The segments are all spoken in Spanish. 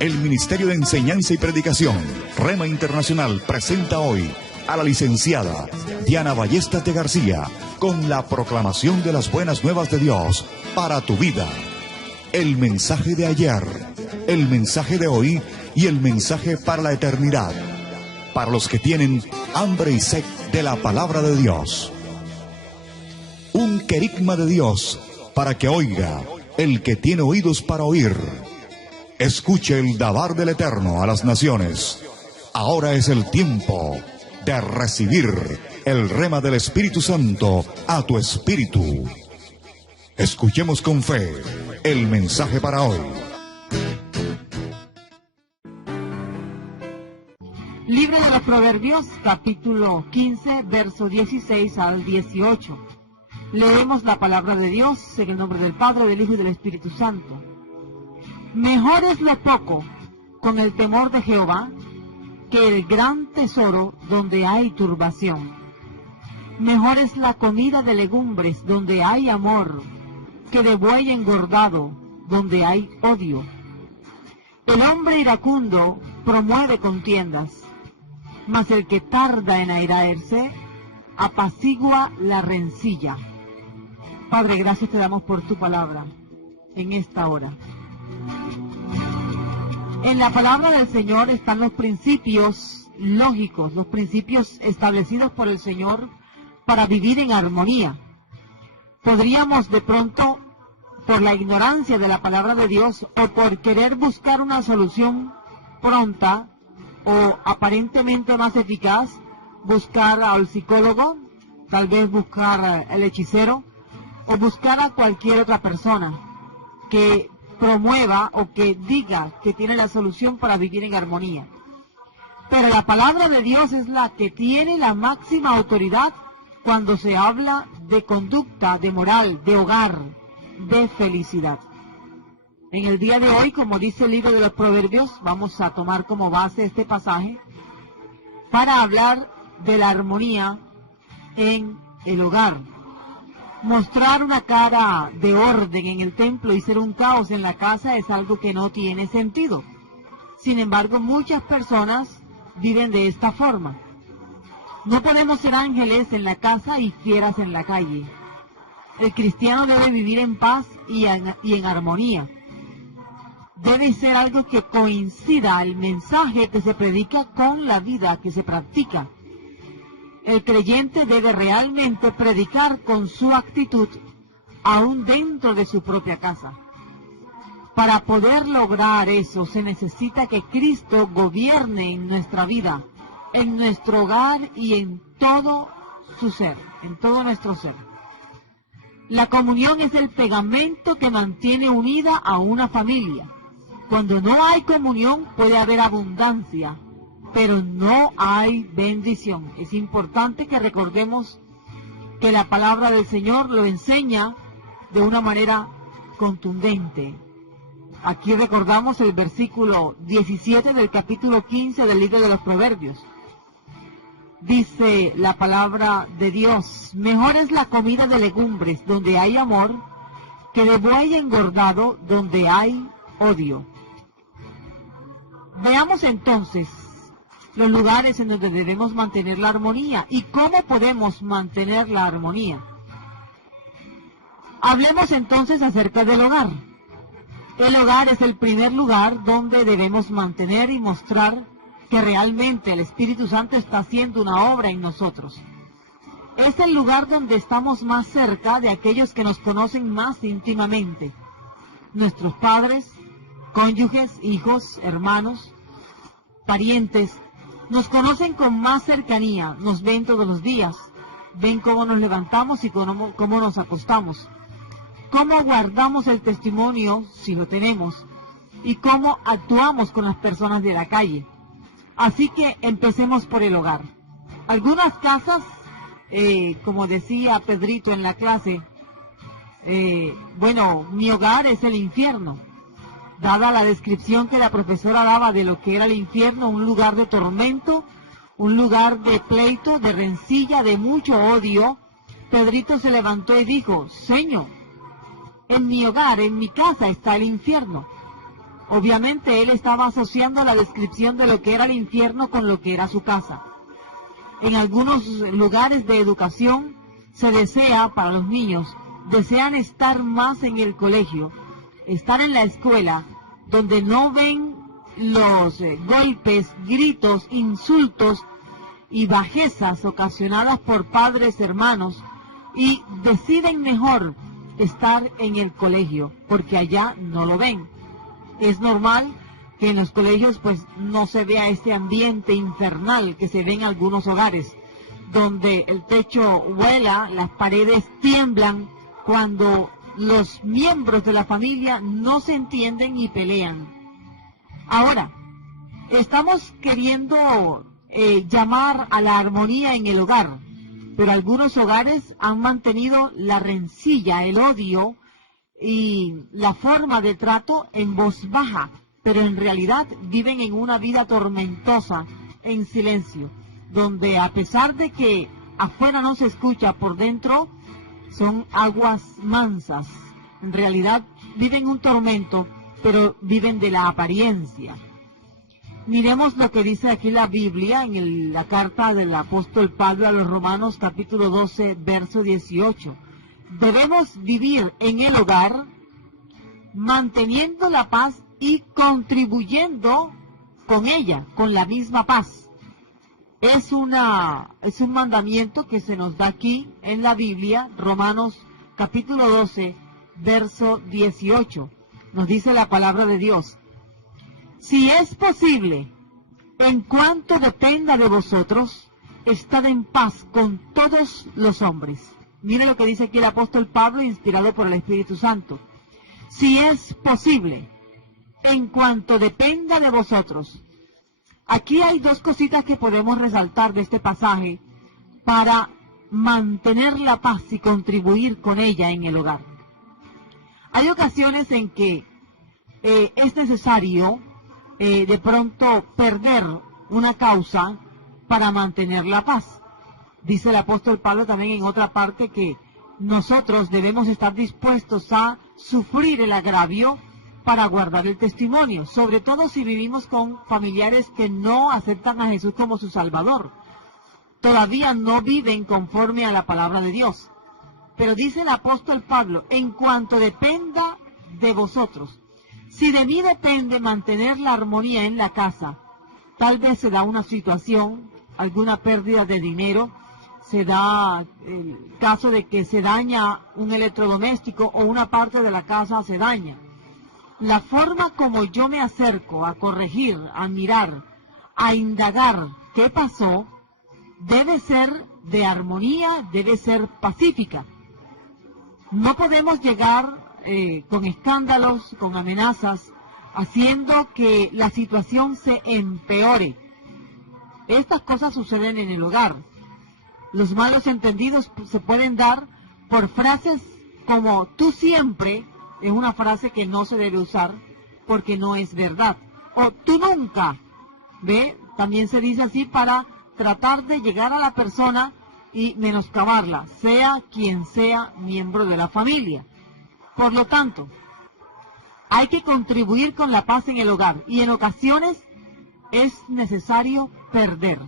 El Ministerio de Enseñanza y Predicación, Rema Internacional, presenta hoy a la licenciada Diana Ballestas de García con la proclamación de las buenas nuevas de Dios para tu vida. El mensaje de ayer, el mensaje de hoy y el mensaje para la eternidad. Para los que tienen hambre y sed de la palabra de Dios. Un querigma de Dios para que oiga el que tiene oídos para oír. Escuche el dabar del Eterno a las naciones. Ahora es el tiempo de recibir el rema del Espíritu Santo a tu espíritu. Escuchemos con fe el mensaje para hoy. Libro de los Proverbios, capítulo 15, verso 16 al 18. Leemos la palabra de Dios en el nombre del Padre, del Hijo y del Espíritu Santo. Mejor es lo poco con el temor de Jehová que el gran tesoro donde hay turbación. Mejor es la comida de legumbres donde hay amor que de buey engordado donde hay odio. El hombre iracundo promueve contiendas, mas el que tarda en airarse apacigua la rencilla. Padre, gracias te damos por tu palabra en esta hora. En la palabra del Señor están los principios lógicos, los principios establecidos por el Señor para vivir en armonía. Podríamos de pronto, por la ignorancia de la palabra de Dios o por querer buscar una solución pronta o aparentemente más eficaz, buscar al psicólogo, tal vez buscar al hechicero o buscar a cualquier otra persona que promueva o que diga que tiene la solución para vivir en armonía. Pero la palabra de Dios es la que tiene la máxima autoridad cuando se habla de conducta, de moral, de hogar, de felicidad. En el día de hoy, como dice el libro de los Proverbios, vamos a tomar como base este pasaje para hablar de la armonía en el hogar. Mostrar una cara de orden en el templo y ser un caos en la casa es algo que no tiene sentido. Sin embargo, muchas personas viven de esta forma. No podemos ser ángeles en la casa y fieras en la calle. El cristiano debe vivir en paz y en armonía. Debe ser algo que coincida el mensaje que se predica con la vida que se practica. El creyente debe realmente predicar con su actitud aún dentro de su propia casa. Para poder lograr eso se necesita que Cristo gobierne en nuestra vida, en nuestro hogar y en todo su ser, en todo nuestro ser. La comunión es el pegamento que mantiene unida a una familia. Cuando no hay comunión puede haber abundancia, pero no hay bendición. Es importante que recordemos que la palabra del Señor lo enseña de una manera contundente. Aquí recordamos el versículo 17 del capítulo 15 del libro de los Proverbios. Dice la palabra de Dios: mejor es la comida de legumbres donde hay amor que de buey engordado donde hay odio. Veamos entonces los lugares en donde debemos mantener la armonía y cómo podemos mantener la armonía. Hablemos entonces acerca del hogar. El hogar es el primer lugar donde debemos mantener y mostrar que realmente el Espíritu Santo está haciendo una obra en nosotros. Es el lugar donde estamos más cerca de aquellos que nos conocen más íntimamente. Nuestros padres, cónyuges, hijos, hermanos, parientes, nos conocen con más cercanía, nos ven todos los días, ven cómo nos levantamos y cómo nos acostamos, cómo guardamos el testimonio, si lo tenemos, y cómo actuamos con las personas de la calle. Así que empecemos por el hogar. Algunas casas, como decía Pedrito en la clase, mi hogar es el infierno. Dada la descripción que la profesora daba de lo que era el infierno, un lugar de tormento, un lugar de pleito, de rencilla, de mucho odio, Pedrito se levantó y dijo: Señor, en mi hogar, en mi casa está el infierno. Obviamente él estaba asociando la descripción de lo que era el infierno con lo que era su casa. En algunos lugares de educación se desea, para los niños, desean estar más en el colegio, estar en la escuela, donde no ven los golpes, gritos, insultos y bajezas ocasionadas por padres, hermanos, y deciden mejor estar en el colegio, porque allá no lo ven. Es normal que en los colegios pues no se vea este ambiente infernal que se ve en algunos hogares, donde el techo vuela, las paredes tiemblan, cuando los miembros de la familia no se entienden y pelean. Ahora, estamos queriendo llamar a la armonía en el hogar, pero algunos hogares han mantenido la rencilla, el odio y la forma de trato en voz baja, pero en realidad viven en una vida tormentosa, en silencio, donde a pesar de que afuera no se escucha, por dentro son aguas mansas. En realidad viven un tormento, pero viven de la apariencia. Miremos lo que dice aquí la Biblia en la carta del apóstol Pablo a los Romanos, capítulo 12, verso 18. Debemos vivir en el hogar manteniendo la paz y contribuyendo con ella, con la misma paz. Es un mandamiento que se nos da aquí en la Biblia, Romanos capítulo 12, verso 18. Nos dice la palabra de Dios: si es posible, en cuanto dependa de vosotros, estad en paz con todos los hombres. Mire lo que dice aquí el apóstol Pablo, inspirado por el Espíritu Santo. Si es posible, en cuanto dependa de vosotros. Aquí hay dos cositas que podemos resaltar de este pasaje para mantener la paz y contribuir con ella en el hogar. Hay ocasiones en que es necesario de pronto perder una causa para mantener la paz. Dice el apóstol Pablo también en otra parte que nosotros debemos estar dispuestos a sufrir el agravio para guardar el testimonio, sobre todo si vivimos con familiares que no aceptan a Jesús como su Salvador. Todavía no viven conforme a la palabra de Dios. Pero dice el apóstol Pablo, en cuanto dependa de vosotros. Si de mí depende mantener la armonía en la casa, tal vez se da una situación, alguna pérdida de dinero, se da el caso de que se daña un electrodoméstico o una parte de la casa se daña. La forma como yo me acerco a corregir, a mirar, a indagar qué pasó, debe ser de armonía, debe ser pacífica. No podemos llegar con escándalos, con amenazas, haciendo que la situación se empeore. Estas cosas suceden en el hogar. Los malos entendidos se pueden dar por frases como tú siempre, es una frase que no se debe usar porque no es verdad. O tú nunca, ¿ve? También se dice así para tratar de llegar a la persona y menoscabarla, sea quien sea miembro de la familia. Por lo tanto, hay que contribuir con la paz en el hogar y en ocasiones es necesario perder.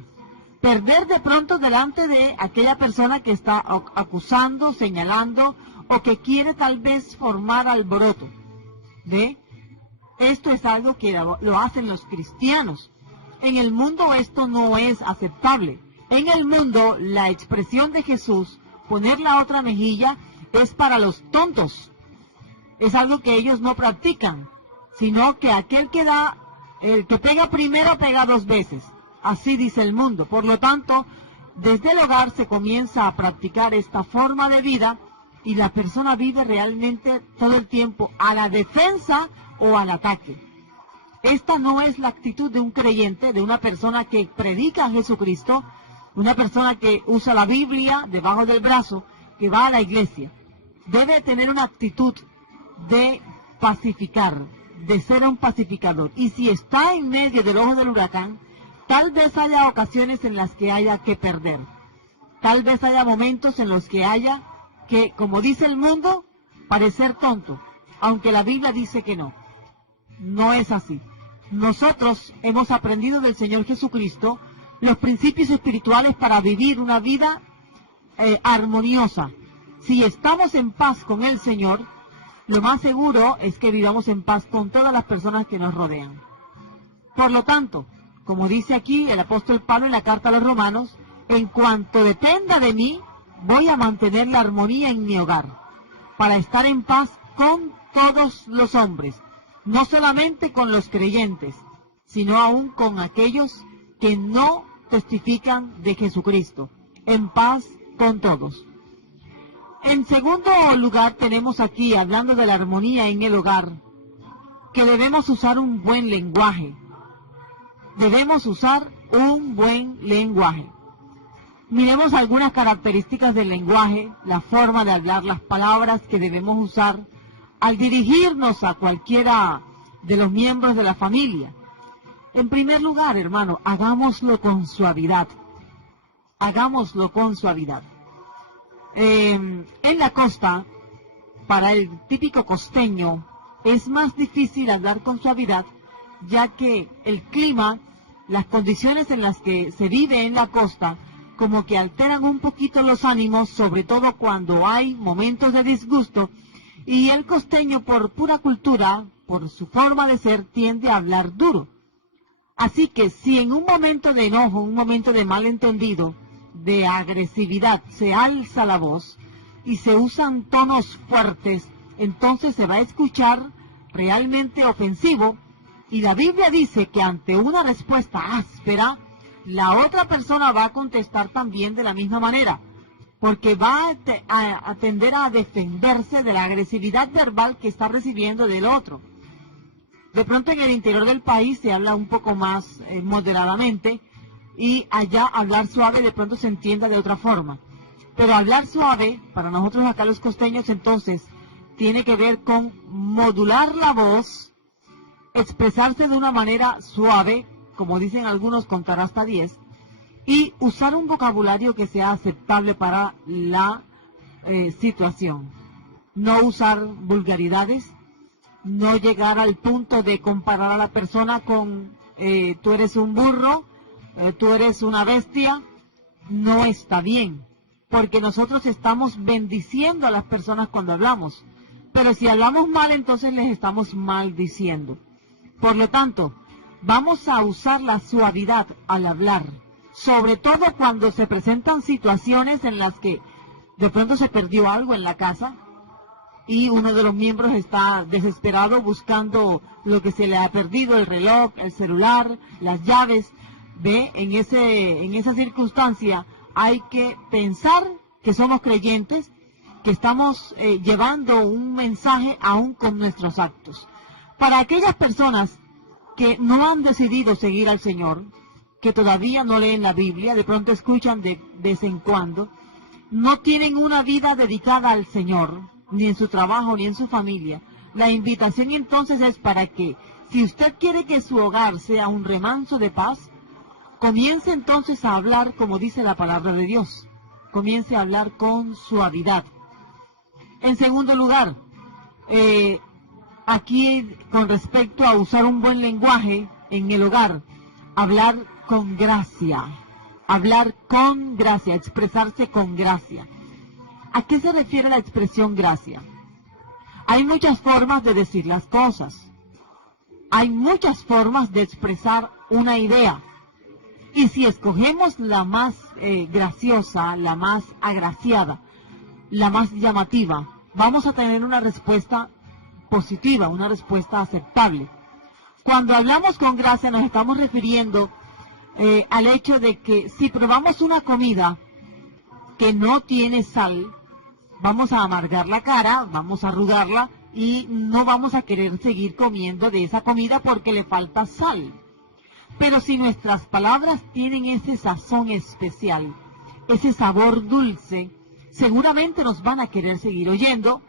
Perder de pronto delante de aquella persona que está acusando, señalando o que quiere tal vez formar alboroto. ¿Ve? Esto es algo que lo hacen los cristianos. En el mundo esto no es aceptable. En el mundo la expresión de Jesús, poner la otra mejilla, es para los tontos. Es algo que ellos no practican, sino que aquel que da, el que pega primero pega dos veces. Así dice el mundo. Por lo tanto, desde el hogar se comienza a practicar esta forma de vida y la persona vive realmente todo el tiempo a la defensa o al ataque. Esta no es la actitud de un creyente, de una persona que predica a Jesucristo, una persona que usa la Biblia debajo del brazo, que va a la iglesia. Debe tener una actitud de pacificar, de ser un pacificador. Y si está en medio del ojo del huracán, tal vez haya ocasiones en las que haya que perder. Tal vez haya momentos en los que haya que, como dice el mundo, parecer tonto, aunque la Biblia dice que no. no es así. Nosotros hemos aprendido del Señor Jesucristo los principios espirituales para vivir una vida armoniosa. Si estamos en paz con el Señor, lo más seguro es que vivamos en paz con todas las personas que nos rodean. Por lo tanto, como dice aquí el apóstol Pablo en la carta a los Romanos, en cuanto dependa de mí, voy a mantener la armonía en mi hogar, para estar en paz con todos los hombres, no solamente con los creyentes, sino aún con aquellos que no testifican de Jesucristo, en paz con todos. En segundo lugar, tenemos aquí, hablando de la armonía en el hogar, que debemos usar un buen lenguaje. Debemos usar un buen lenguaje. Miremos algunas características del lenguaje, la forma de hablar, las palabras que debemos usar al dirigirnos a cualquiera de los miembros de la familia. En primer lugar, hermano, hagámoslo con suavidad. Hagámoslo con suavidad. En la costa, para el típico costeño, es más difícil hablar con suavidad, ya que el clima, las condiciones en las que se vive en la costa, como que alteran un poquito los ánimos, sobre todo cuando hay momentos de disgusto, y el costeño, por pura cultura, por su forma de ser, tiende a hablar duro. Así que si en un momento de enojo, un momento de malentendido, de agresividad, se alza la voz y se usan tonos fuertes, entonces se va a escuchar realmente ofensivo, y la Biblia dice que ante una respuesta áspera, la otra persona va a contestar también de la misma manera, porque va a tender a defenderse de la agresividad verbal que está recibiendo del otro. De pronto en el interior del país se habla un poco más moderadamente, y allá hablar suave de pronto se entienda de otra forma. Pero hablar suave, para nosotros acá los costeños, entonces, tiene que ver con modular la voz, expresarse de una manera suave, como dicen algunos, contar hasta 10, y usar un vocabulario que sea aceptable para la situación. No usar vulgaridades, no llegar al punto de comparar a la persona con tú eres un burro, tú eres una bestia. No está bien, porque nosotros estamos bendiciendo a las personas cuando hablamos, pero si hablamos mal, entonces les estamos maldiciendo. Por lo tanto, vamos a usar la suavidad al hablar, sobre todo cuando se presentan situaciones en las que de pronto se perdió algo en la casa y uno de los miembros está desesperado buscando lo que se le ha perdido, el reloj, el celular, las llaves. Ve, en esa circunstancia hay que pensar que somos creyentes, que estamos llevando un mensaje aún con nuestros actos. Para aquellas personas que no han decidido seguir al Señor, que todavía no leen la Biblia, de pronto escuchan de vez en cuando, no tienen una vida dedicada al Señor, ni en su trabajo, ni en su familia, la invitación entonces es para que, si usted quiere que su hogar sea un remanso de paz, comience entonces a hablar como dice la palabra de Dios. Comience a hablar con suavidad. En segundo lugar, aquí con respecto a usar un buen lenguaje en el hogar, hablar con gracia. Hablar con gracia, expresarse con gracia. ¿A qué se refiere la expresión gracia? Hay muchas formas de decir las cosas. Hay muchas formas de expresar una idea. Y si escogemos la más graciosa, la más agraciada, la más llamativa, vamos a tener una respuesta positiva, una respuesta aceptable. Cuando hablamos con gracia nos estamos refiriendo al hecho de que si probamos una comida que no tiene sal, vamos a amargar la cara, vamos a arrugarla y no vamos a querer seguir comiendo de esa comida porque le falta sal. Pero si nuestras palabras tienen ese sazón especial, ese sabor dulce, seguramente nos van a querer seguir oyendo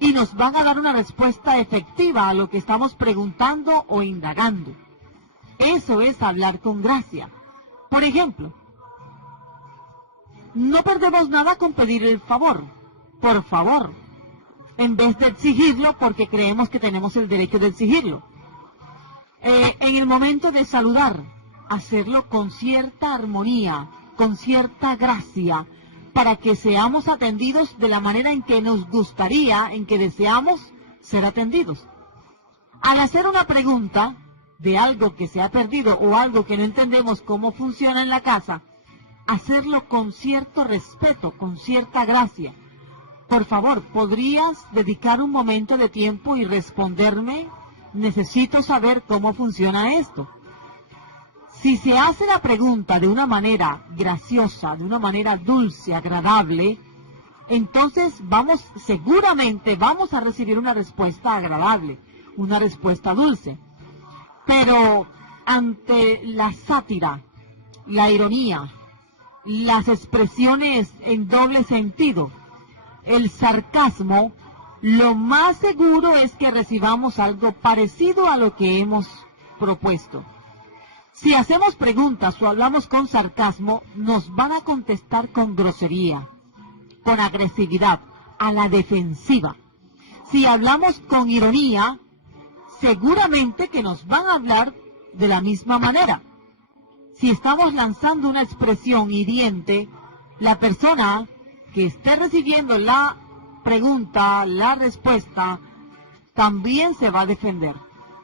y nos van a dar una respuesta efectiva a lo que estamos preguntando o indagando. Eso es hablar con gracia. Por ejemplo, no perdemos nada con pedir el favor, por favor, en vez de exigirlo porque creemos que tenemos el derecho de exigirlo. En el momento de saludar, hacerlo con cierta armonía, con cierta gracia, para que seamos atendidos de la manera en que nos gustaría, en que deseamos ser atendidos. Al hacer una pregunta de algo que se ha perdido o algo que no entendemos cómo funciona en la casa, hacerlo con cierto respeto, con cierta gracia. Por favor, ¿podrías dedicar un momento de tiempo y responderme? Necesito saber cómo funciona esto. Si se hace la pregunta de una manera graciosa, de una manera dulce, agradable, entonces seguramente vamos a recibir una respuesta agradable, una respuesta dulce. Pero ante la sátira, la ironía, las expresiones en doble sentido, el sarcasmo, lo más seguro es que recibamos algo parecido a lo que hemos propuesto. Si hacemos preguntas o hablamos con sarcasmo, nos van a contestar con grosería, con agresividad, a la defensiva. Si hablamos con ironía, seguramente que nos van a hablar de la misma manera. Si estamos lanzando una expresión hiriente, la persona que esté recibiendo la pregunta, la respuesta, también se va a defender.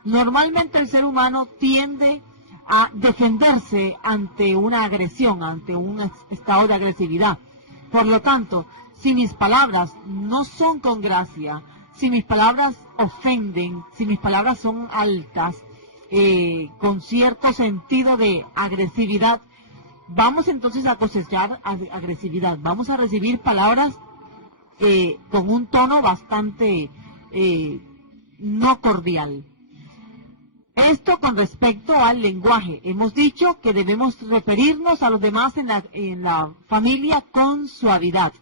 Normalmente el ser humano tiende a defenderse ante una agresión, ante un estado de agresividad. Por lo tanto, si mis palabras no son con gracia, si mis palabras ofenden, si mis palabras son altas, con cierto sentido de agresividad, vamos entonces a cosechar agresividad. Vamos a recibir palabras con un tono bastante no cordial. Esto con respecto al lenguaje. Hemos dicho que debemos referirnos a los demás en la familia con suavidad.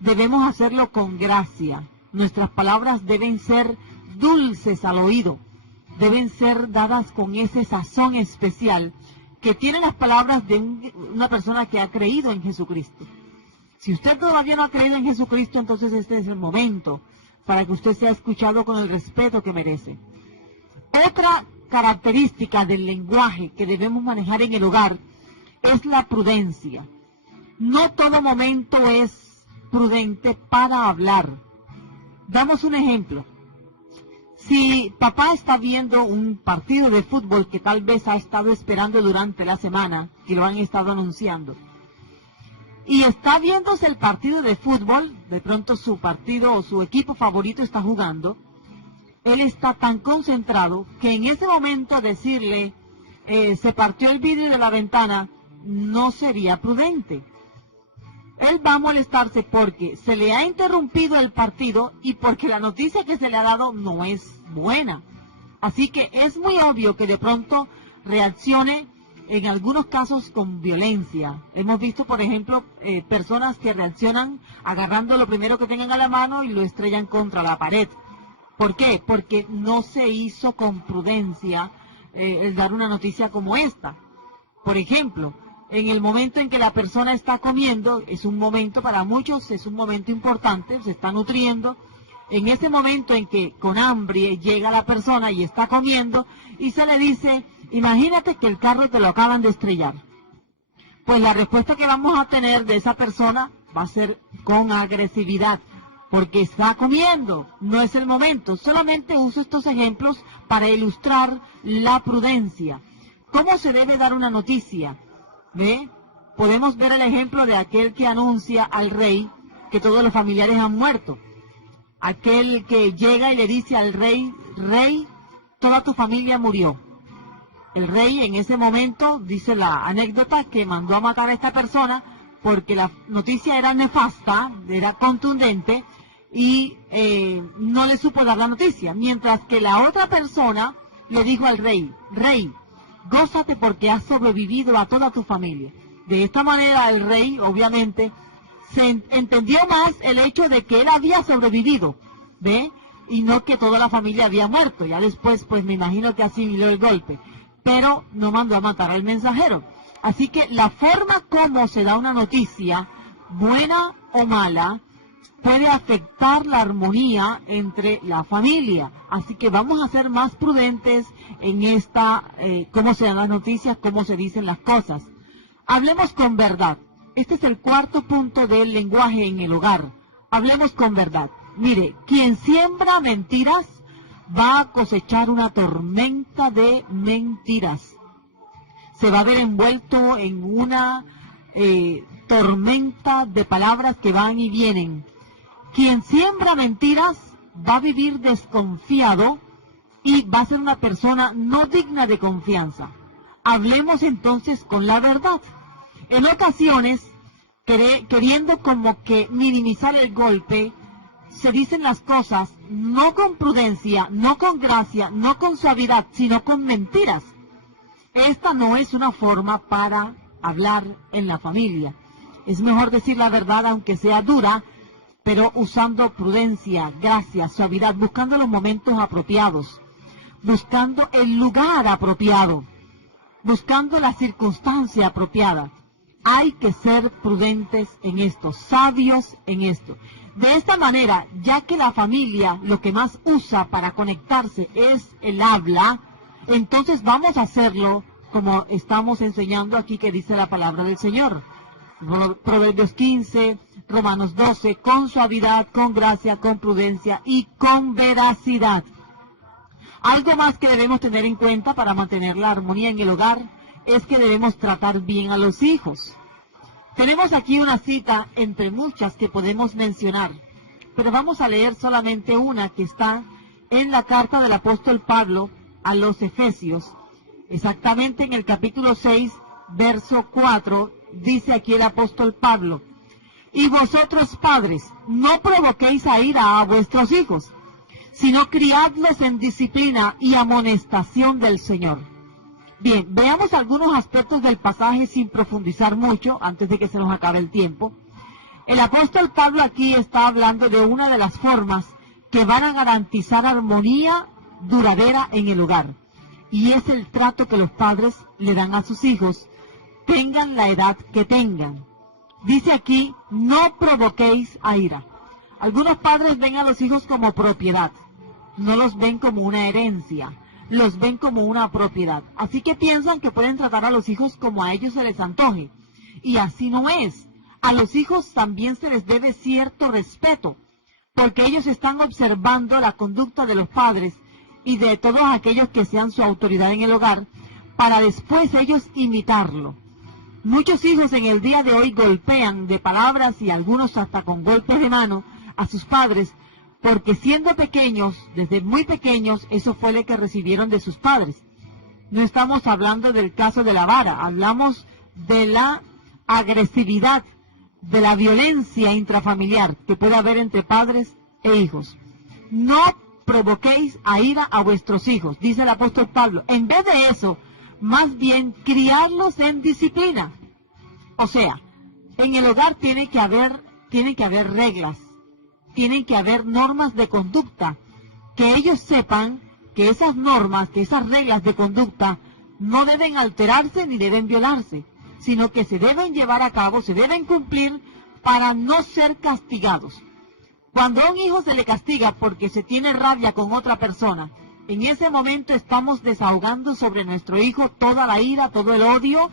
Debemos hacerlo con gracia. Nuestras palabras deben ser dulces al oído. Deben ser dadas con ese sazón especial que tienen las palabras de una persona que ha creído en Jesucristo. Si usted todavía no ha creído en Jesucristo, entonces este es el momento para que usted sea escuchado con el respeto que merece. Otra característica del lenguaje que debemos manejar en el hogar es la prudencia. No todo momento es prudente para hablar. Damos un ejemplo. Si papá está viendo un partido de fútbol que tal vez ha estado esperando durante la semana, que lo han estado anunciando, y está viéndose el partido de fútbol, de pronto su partido o su equipo favorito está jugando, él está tan concentrado que en ese momento decirle, se partió el vidrio de la ventana, no sería prudente. Él va a molestarse porque se le ha interrumpido el partido y porque la noticia que se le ha dado no es buena. Así que es muy obvio que de pronto reaccione en algunos casos con violencia. Hemos visto, por ejemplo, personas que reaccionan agarrando lo primero que tengan a la mano y lo estrellan contra la pared. ¿Por qué? Porque no se hizo con prudencia el dar una noticia como esta. Por ejemplo, en el momento en que la persona está comiendo, es un momento para muchos, es un momento importante, se está nutriendo. En ese momento en que con hambre llega la persona y está comiendo y se le dice, imagínate que el carro te lo acaban de estrellar. Pues la respuesta que vamos a tener de esa persona va a ser con agresividad, porque está comiendo, no es el momento. Solamente uso estos ejemplos para ilustrar la prudencia. ¿Cómo se debe dar una noticia? ¿Ve? Podemos ver el ejemplo de aquel que anuncia al rey que todos los familiares han muerto. Aquel que llega y le dice al rey, rey, toda tu familia murió. El rey en ese momento, dice la anécdota, que mandó a matar a esta persona porque la noticia era nefasta, era contundente y no le supo dar la noticia. Mientras que la otra persona le dijo al rey, rey, gózate porque has sobrevivido a toda tu familia. De esta manera el rey, obviamente, se entendió más el hecho de que él había sobrevivido, ¿ve? Y no que toda la familia había muerto. Ya después, pues me imagino que asimiló el golpe. Pero no mandó a matar al mensajero. Así que la forma como se da una noticia, buena o mala, puede afectar la armonía entre la familia. Así que vamos a ser más prudentes en cómo se dan las noticias, cómo se dicen las cosas. Hablemos con verdad. Este es el cuarto punto del lenguaje en el hogar. Hablemos con verdad. Mire, quien siembra mentiras va a cosechar una tormenta de mentiras. Se va a ver envuelto en una tormenta de palabras que van y vienen. Quien siembra mentiras va a vivir desconfiado y va a ser una persona no digna de confianza. Hablemos entonces con la verdad. En ocasiones, queriendo como que minimizar el golpe, se dicen las cosas no con prudencia, no con gracia, no con suavidad, sino con mentiras. Esta no es una forma para hablar en la familia. Es mejor decir la verdad aunque sea dura, pero usando prudencia, gracia, suavidad, buscando los momentos apropiados, buscando el lugar apropiado, buscando la circunstancia apropiada. Hay que ser prudentes en esto, sabios en esto. De esta manera, ya que la familia lo que más usa para conectarse es el habla, entonces vamos a hacerlo como estamos enseñando aquí que dice la palabra del Señor. Proverbios 15, Romanos 12, con suavidad, con gracia, con prudencia y con veracidad. Algo más que debemos tener en cuenta para mantener la armonía en el hogar es que debemos tratar bien a los hijos. Tenemos aquí una cita entre muchas que podemos mencionar, pero vamos a leer solamente una que está en la carta del apóstol Pablo a los Efesios, exactamente en el capítulo 6, verso 4, dice aquí el apóstol Pablo: y vosotros padres, no provoquéis a ira a vuestros hijos, sino criadlos en disciplina y amonestación del Señor. Bien, veamos algunos aspectos del pasaje sin profundizar mucho, antes de que se nos acabe el tiempo. El apóstol Pablo aquí está hablando de una de las formas que van a garantizar armonía duradera en el hogar, y es el trato que los padres le dan a sus hijos, tengan la edad que tengan. Dice aquí, no provoquéis a ira. Algunos padres ven a los hijos como propiedad, no los ven como una herencia, los ven como una propiedad. Así que piensan que pueden tratar a los hijos como a ellos se les antoje. Y así no es. A los hijos también se les debe cierto respeto, porque ellos están observando la conducta de los padres y de todos aquellos que sean su autoridad en el hogar, para después ellos imitarlo. Muchos hijos en el día de hoy golpean de palabras y algunos hasta con golpes de mano a sus padres, porque siendo pequeños, desde muy pequeños, eso fue lo que recibieron de sus padres. No estamos hablando del caso de la vara, hablamos de la agresividad, de la violencia intrafamiliar que puede haber entre padres e hijos. No provoquéis a ira a vuestros hijos, dice el apóstol Pablo. En vez de eso, más bien criarlos en disciplina. O sea, en el hogar tiene que haber reglas, tienen que haber normas de conducta, que ellos sepan que esas normas, que esas reglas de conducta no deben alterarse ni deben violarse, sino que se deben llevar a cabo, se deben cumplir para no ser castigados. Cuando a un hijo se le castiga porque se tiene rabia con otra persona, en ese momento estamos desahogando sobre nuestro hijo toda la ira, todo el odio,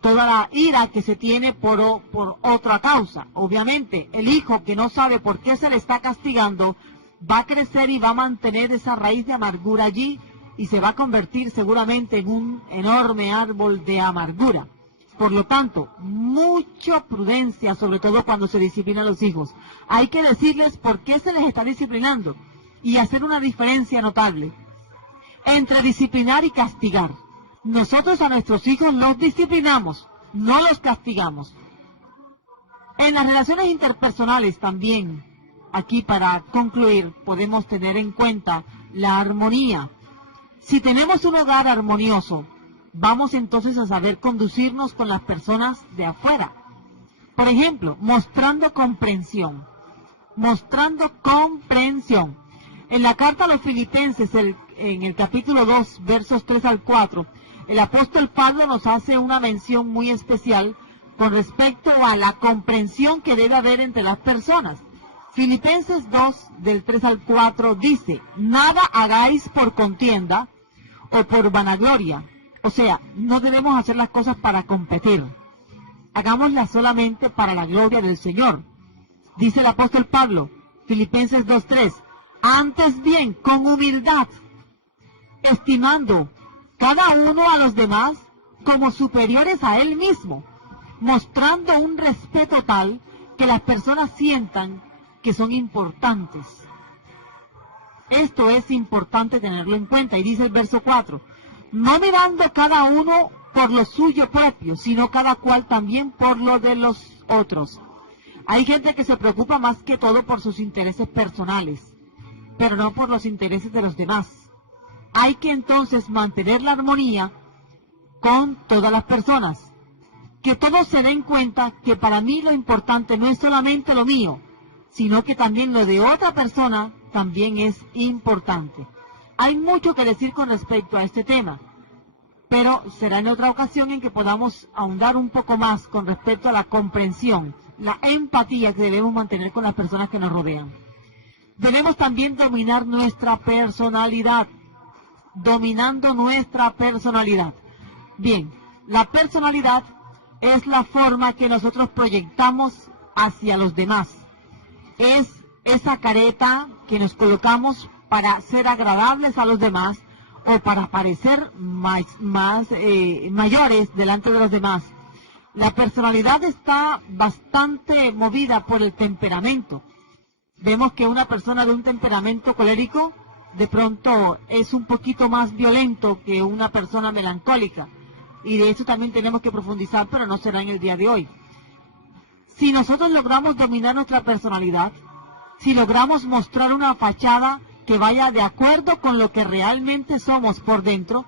toda la ira que se tiene por otra causa. Obviamente, el hijo que no sabe por qué se le está castigando, va a crecer y va a mantener esa raíz de amargura allí y se va a convertir seguramente en un enorme árbol de amargura. Por lo tanto, mucha prudencia, sobre todo cuando se disciplina a los hijos. Hay que decirles por qué se les está disciplinando y hacer una diferencia notable entre disciplinar y castigar. Nosotros a nuestros hijos los disciplinamos, no los castigamos. En las relaciones interpersonales también, aquí para concluir, podemos tener en cuenta la armonía. Si tenemos un hogar armonioso, vamos entonces a saber conducirnos con las personas de afuera. Por ejemplo, mostrando comprensión. Mostrando comprensión. En la carta a los Filipenses, en el capítulo 2, versos 3 al 4, el apóstol Pablo nos hace una mención muy especial con respecto a la comprensión que debe haber entre las personas. Filipenses 2, del 3 al 4, dice, nada hagáis por contienda o por vanagloria. O sea, no debemos hacer las cosas para competir. Hagámoslas solamente para la gloria del Señor. Dice el apóstol Pablo, Filipenses 2:3, antes bien, con humildad, estimando cada uno a los demás como superiores a él mismo, mostrando un respeto tal que las personas sientan que son importantes. Esto es importante tenerlo en cuenta. Y dice el verso 4, no mirando cada uno por lo suyo propio, sino cada cual también por lo de los otros. Hay gente que se preocupa más que todo por sus intereses personales, pero no por los intereses de los demás. Hay que entonces mantener la armonía con todas las personas. Que todos se den cuenta que para mí lo importante no es solamente lo mío, sino que también lo de otra persona también es importante. Hay mucho que decir con respecto a este tema, pero será en otra ocasión en que podamos ahondar un poco más con respecto a la comprensión, la empatía que debemos mantener con las personas que nos rodean. Debemos también dominar nuestra personalidad, dominando nuestra personalidad. Bien, la personalidad es la forma que nosotros proyectamos hacia los demás. Es esa careta que nos colocamos para ser agradables a los demás o para parecer mayores delante de los demás. La personalidad está bastante movida por el temperamento. Vemos que una persona de un temperamento colérico de pronto es un poquito más violento que una persona melancólica. Y de eso también tenemos que profundizar, pero no será en el día de hoy. Si nosotros logramos dominar nuestra personalidad, si logramos mostrar una fachada que vaya de acuerdo con lo que realmente somos por dentro,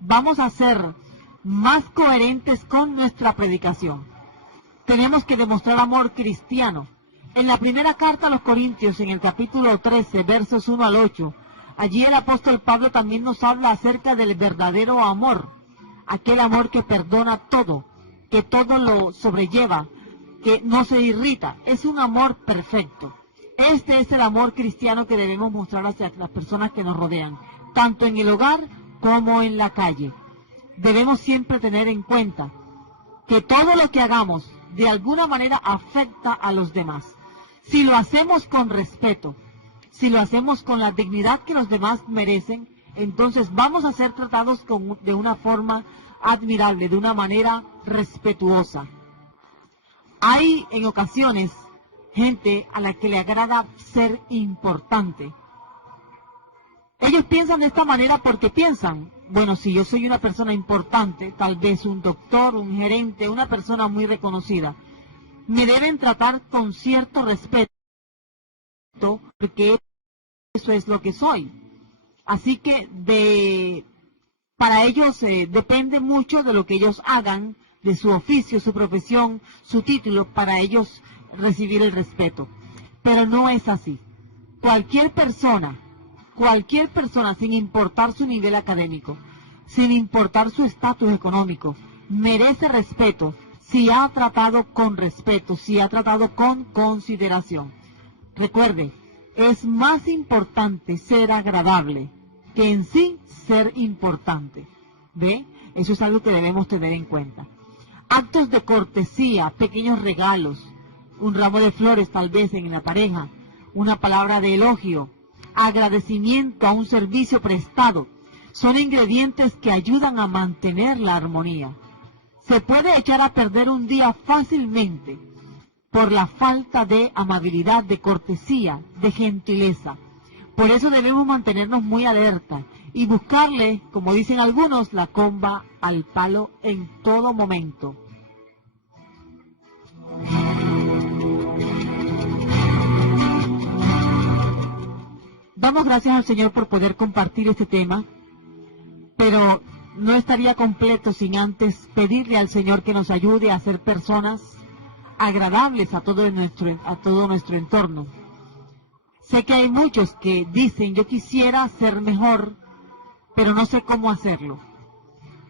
vamos a ser más coherentes con nuestra predicación. Tenemos que demostrar amor cristiano. En la primera carta a los Corintios, en el capítulo 13, versos 1 al 8, allí el apóstol Pablo también nos habla acerca del verdadero amor, aquel amor que perdona todo, que todo lo sobrelleva, que no se irrita. Es un amor perfecto. Este es el amor cristiano que debemos mostrar hacia las personas que nos rodean, tanto en el hogar como en la calle. Debemos siempre tener en cuenta que todo lo que hagamos de alguna manera afecta a los demás. Si lo hacemos con respeto, si lo hacemos con la dignidad que los demás merecen, entonces vamos a ser tratados de una forma admirable, de una manera respetuosa. Hay en ocasiones gente a la que le agrada ser importante. Ellos piensan de esta manera porque piensan, bueno, si yo soy una persona importante, tal vez un doctor, un gerente, una persona muy reconocida, me deben tratar con cierto respeto, porque eso es lo que soy. Así que para ellos depende mucho de lo que ellos hagan, de su oficio, su profesión, su título, para ellos recibir el respeto. Pero no es así. Cualquier persona, sin importar su nivel académico, sin importar su estatus económico, merece respeto si ha tratado con respeto, si ha tratado con consideración. Recuerde, es más importante ser agradable que en sí ser importante. ¿Ve? Eso es algo que debemos tener en cuenta. Actos de cortesía, pequeños regalos, un ramo de flores tal vez en la pareja, una palabra de elogio, agradecimiento a un servicio prestado, son ingredientes que ayudan a mantener la armonía. Se puede echar a perder un día fácilmente por la falta de amabilidad, de cortesía, de gentileza. Por eso debemos mantenernos muy alerta y buscarle, como dicen algunos, la comba al palo en todo momento. Damos gracias al Señor por poder compartir este tema, pero no estaría completo sin antes pedirle al Señor que nos ayude a ser personas agradables a todo nuestro entorno. Sé que hay muchos que dicen, yo quisiera ser mejor, pero no sé cómo hacerlo.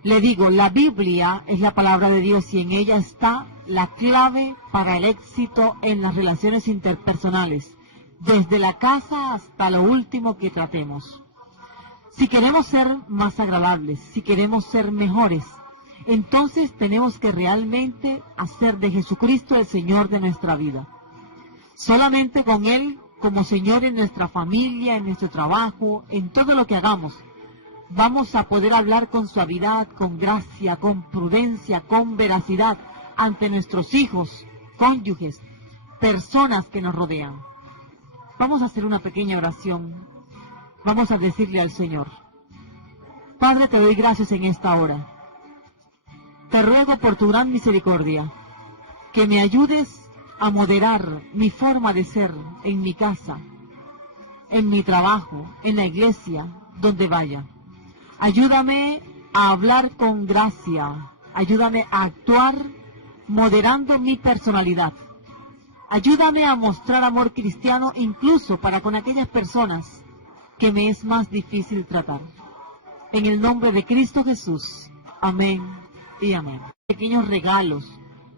Le digo, la Biblia es la palabra de Dios y en ella está la clave para el éxito en las relaciones interpersonales. desde la casa hasta lo último que tratemos. Si queremos ser más agradables, si queremos ser mejores, entonces tenemos que realmente hacer de Jesucristo el Señor de nuestra vida. Solamente con Él como Señor en nuestra familia, en nuestro trabajo, en todo lo que hagamos, vamos a poder hablar con suavidad, con gracia, con prudencia, con veracidad ante nuestros hijos, cónyuges, personas que nos rodean. Vamos a hacer una pequeña oración. Vamos a decirle al Señor: Padre, te doy gracias en esta hora. Te ruego por tu gran misericordia que me ayudes a moderar mi forma de ser en mi casa, en mi trabajo, en la iglesia, donde vaya. Ayúdame a hablar con gracia, ayúdame a actuar moderando mi personalidad. Ayúdame a mostrar amor cristiano incluso para con aquellas personas que me es más difícil tratar. En el nombre de Cristo Jesús. Amén y amén. Pequeños regalos,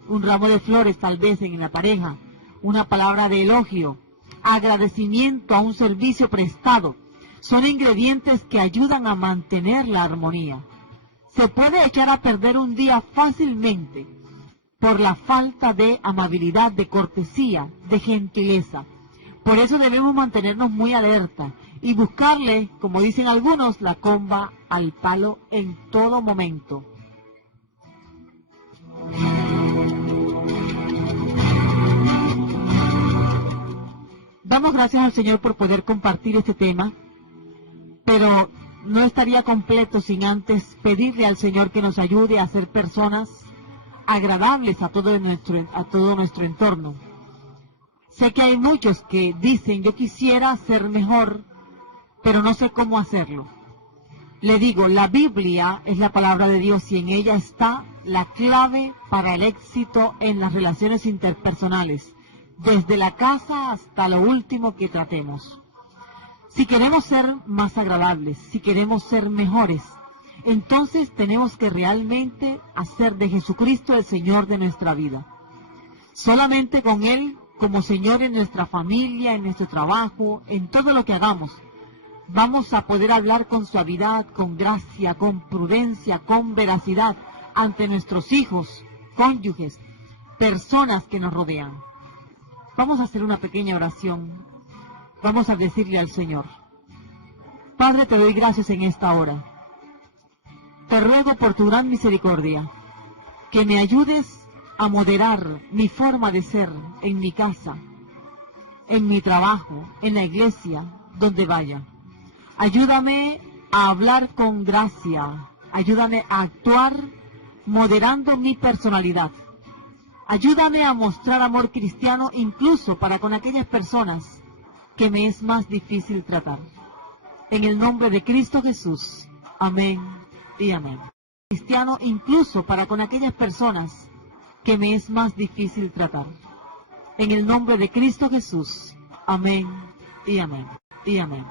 un ramo de flores tal vez en la pareja, una palabra de elogio, agradecimiento a un servicio prestado, son ingredientes que ayudan a mantener la armonía. Se puede echar a perder un día fácilmente por la falta de amabilidad, de cortesía, de gentileza. Por eso debemos mantenernos muy alerta y buscarle, como dicen algunos, la comba al palo en todo momento. Damos gracias al Señor por poder compartir este tema, pero no estaría completo sin antes pedirle al Señor que nos ayude a ser personas agradables a todo nuestro entorno. Sé que hay muchos que dicen: yo quisiera ser mejor, pero no sé cómo hacerlo. Le digo, la Biblia es la palabra de Dios y en ella está la clave para el éxito en las relaciones interpersonales, desde la casa hasta lo último que tratemos. Si queremos ser más agradables, si queremos ser mejores, entonces tenemos que realmente hacer de Jesucristo el Señor de nuestra vida. Solamente con Él como Señor en nuestra familia, en nuestro trabajo, en todo lo que hagamos, vamos a poder hablar con suavidad, con gracia, con prudencia, con veracidad ante nuestros hijos, cónyuges, personas que nos rodean. Vamos a hacer una pequeña oración. Vamos a decirle al Señor: Padre, te doy gracias en esta hora. Te ruego por tu gran misericordia que me ayudes a moderar mi forma de ser en mi casa, en mi trabajo, en la iglesia, donde vaya. Ayúdame a hablar con gracia, ayúdame a actuar moderando mi personalidad. Ayúdame a mostrar amor cristiano incluso para con aquellas personas que me es más difícil tratar. En el nombre de Cristo Jesús. Amén y amén. Cristiano incluso para con aquellas personas que me es más difícil tratar. En el nombre de Cristo Jesús. Amén y amén y amén.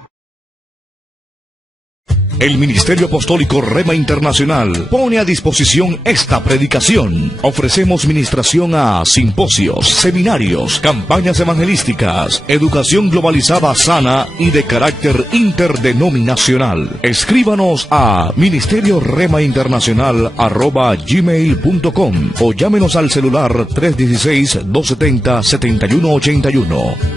El Ministerio Apostólico Rema Internacional pone a disposición esta predicación. Ofrecemos ministración a simposios, seminarios, campañas evangelísticas, educación globalizada sana y de carácter interdenominacional. Escríbanos a ministerioremainternacional@gmail.com o llámenos al celular 316-270-7181.